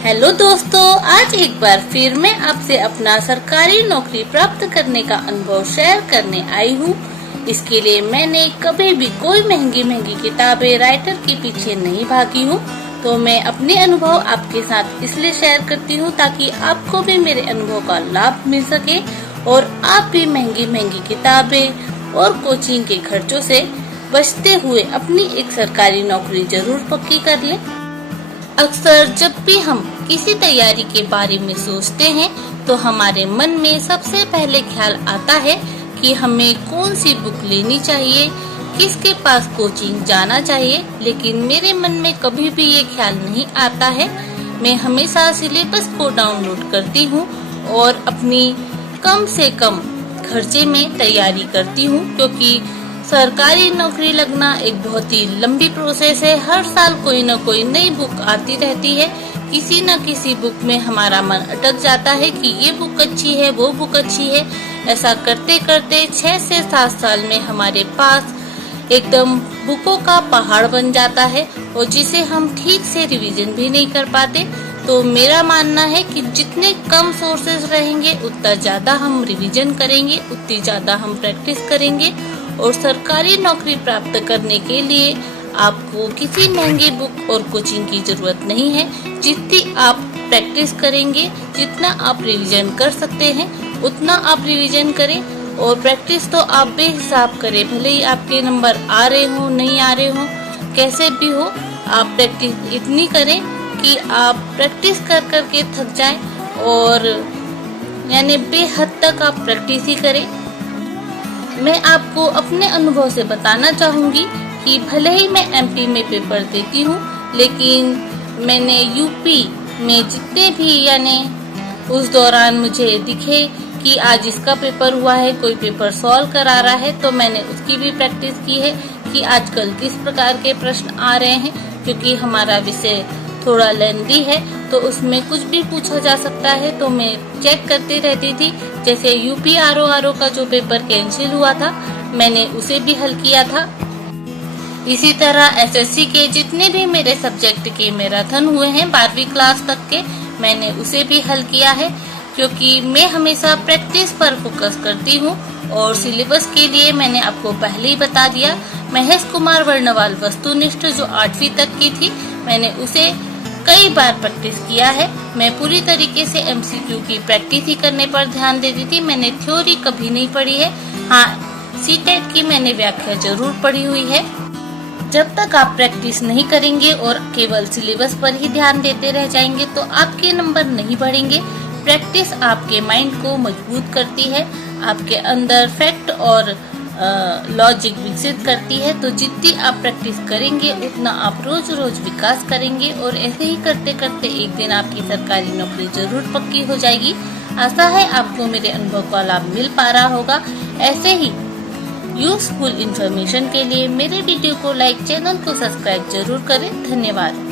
Hello दोस्तों, आज एक बार फिर मैं आपसे अपना सरकारी नौकरी प्राप्त करने का अनुभव शेयर करने आई हूँ। इसके लिए मैंने कभी भी कोई महंगी महंगी किताबें राइटर के पीछे नहीं भागी हूँ। तो मैं अपने अनुभव आपके साथ इसलिए शेयर करती हूँ ताकि आपको भी मेरे अनुभव का लाभ मिल सके और आप भी महंगी महंगी किताबें और कोचिंग के खर्चों से बचते हुए अपनी एक सरकारी नौकरी जरूर पक्की कर लें। अक्सर जब भी हम किसी तैयारी के बारे में सोचते हैं तो हमारे मन में सबसे पहले ख्याल आता है कि हमें कौन सी बुक लेनी चाहिए, किसके पास कोचिंग जाना चाहिए। लेकिन मेरे मन में कभी भी ये ख्याल नहीं आता है। मैं हमेशा सिलेबस को डाउनलोड करती हूँ और अपनी कम से कम खर्चे में तैयारी करती हूँ, क्योंकि सरकारी नौकरी लगना एक बहुत ही लंबी प्रोसेस है। हर साल कोई न कोई नई बुक आती रहती है। किसी न किसी बुक में हमारा मन अटक जाता है कि ये बुक अच्छी है, वो बुक अच्छी है। ऐसा करते करते 6 से 7 साल में हमारे पास एकदम बुकों का पहाड़ बन जाता है और जिसे हम ठीक से रिवीजन भी नहीं कर पाते। तो मेरा मानना है कि जितने कम सोर्सेज रहेंगे उतना ज्यादा हम रिवीजन करेंगे, उतनी ज्यादा हम प्रैक्टिस करेंगे। और सरकारी नौकरी प्राप्त करने के लिए आपको किसी महंगी बुक और कोचिंग की जरूरत नहीं है। जितनी आप प्रैक्टिस करेंगे, जितना आप रिवीजन कर सकते हैं उतना आप रिवीजन करें। और प्रैक्टिस तो आप बेहिसाब करें, भले ही आपके नंबर आ रहे हो नहीं आ रहे हो, कैसे भी हो, आप प्रैक्टिस इतनी करें कि आप प्रैक्टिस कर कर के थक जाएं और यानी बेहद तक आप प्रैक्टिस ही करें। मैं आपको अपने अनुभव से बताना चाहूंगी कि भले ही मैं एमपी में पेपर देती हूँ, लेकिन मैंने यूपी में जितने भी यानी उस दौरान मुझे दिखे कि आज इसका पेपर हुआ है, कोई पेपर सॉल्व करा रहा है, तो मैंने उसकी भी प्रैक्टिस की है कि आजकल किस प्रकार के प्रश्न आ रहे हैं। क्योंकि हमारा विषय थोड़ा लेंथी है तो उसमें कुछ भी पूछा जा सकता है, तो मैं चेक करती रहती थी। जैसे यूपी आरओ का जो पेपर कैंसिल हुआ था, मैंने उसे भी हल किया था। इसी तरह एसएससी के जितने भी मेरे सब्जेक्ट के मैराथन हुए हैं 12वीं क्लास तक के, मैंने उसे भी हल किया है। क्योंकि मैं हमेशा प्रैक्टिस पर फोकस करती हूँ। और सिलेबस के लिए मैंने आपको पहले ही बता दिया, महेश कुमार वर्णवाल वस्तुनिष्ठ जो 8वीं तक की थी, मैंने उसे कई बार प्रैक्टिस किया है। मैं पूरी तरीके से एमसीक्यू की प्रैक्टिस ही करने पर ध्यान देती थी। मैंने थ्योरी कभी नहीं पढ़ी है। हाँ, सीटेट की मैंने व्याख्या जरूर पढ़ी हुई है। जब तक आप प्रैक्टिस नहीं करेंगे और केवल सिलेबस पर ही ध्यान देते रह जाएंगे तो आपके नंबर नहीं बढ़ेंगे। प्रैक्टिस आपके माइंड को मजबूत करती है, आपके अंदर फैक्ट और लॉजिक विकसित करती है। तो जितनी आप प्रैक्टिस करेंगे उतना आप रोज रोज विकास करेंगे और ऐसे ही करते करते एक दिन आपकी सरकारी नौकरी जरूर पक्की हो जाएगी। आशा है आपको मेरे अनुभव का लाभ मिल पा रहा होगा। ऐसे ही यूजफुल इंफॉर्मेशन के लिए मेरे वीडियो को लाइक, चैनल को सब्सक्राइब जरूर करें। धन्यवाद।